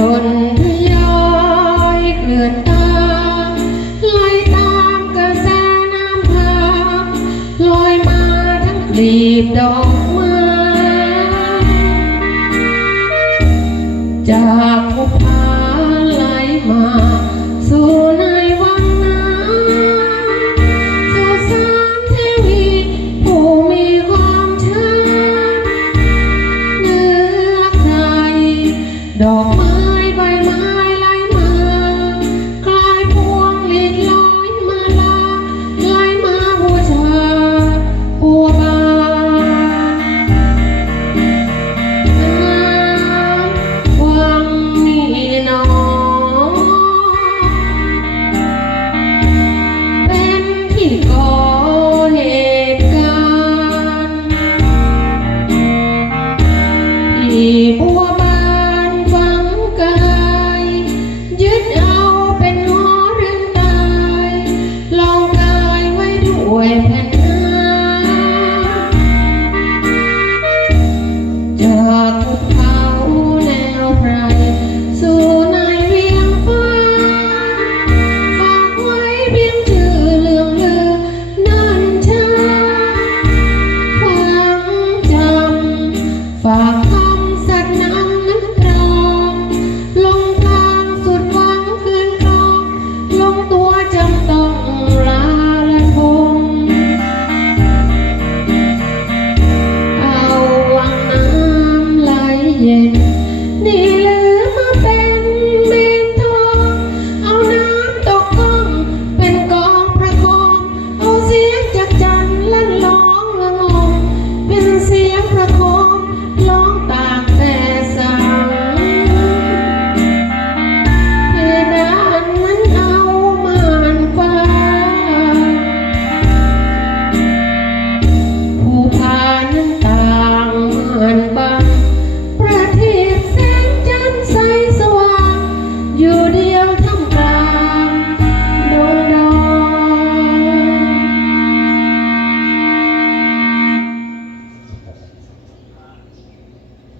หล่นทยอยเกลื่อนตามลตามกระแสน้ำพาลอยมาทั้งกลีบดอก บัวบานฝังกายยึดเอาเป็นหอเรือนตายลอกายไว้ด้ยแผ่นน้ำจากภูเขาแนวไพรสู่ในเวียงฟ้าฝากไว้เพียง 耶你